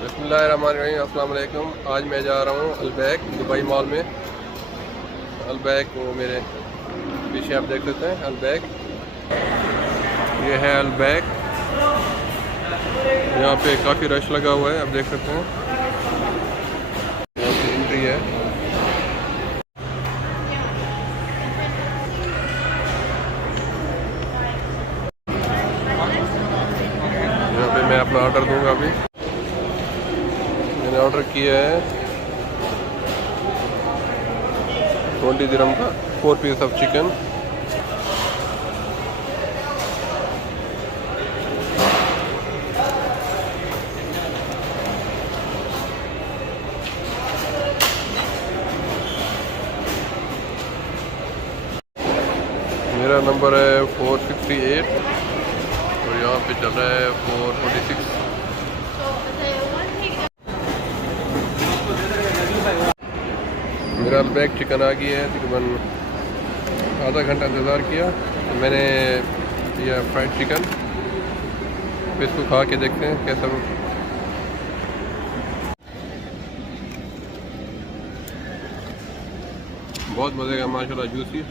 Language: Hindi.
बिस्मिल्लाहिर्रहमानिर्रहीम, अस्सलाम वालेकुम। आज मैं जा रहा हूँ अलबैक दुबई मॉल में। अलबैक वो मेरे पीछे आप देख सकते हैं अलबैक, ये है अलबैक। यहाँ पे काफ़ी रश लगा हुआ है, आप देख सकते हैं। यहाँ पे एंट्री है। यहाँ पे मैं अपना ऑर्डर दूंगा अभी। मैंने ऑर्डर किया है 20 दिरहम का 4 पीस ऑफ चिकन। मेरा नंबर है 468 और यहाँ पे चल रहा है 446। मेरा अलबैक चिकन आ गया है। तकरीबन आधा घंटा इंतज़ार किया तो मैंने यह फ्राइड चिकन, इसको खा के देखते हैं कैसा। बहुत मज़े का, माशाल्लाह जूसी।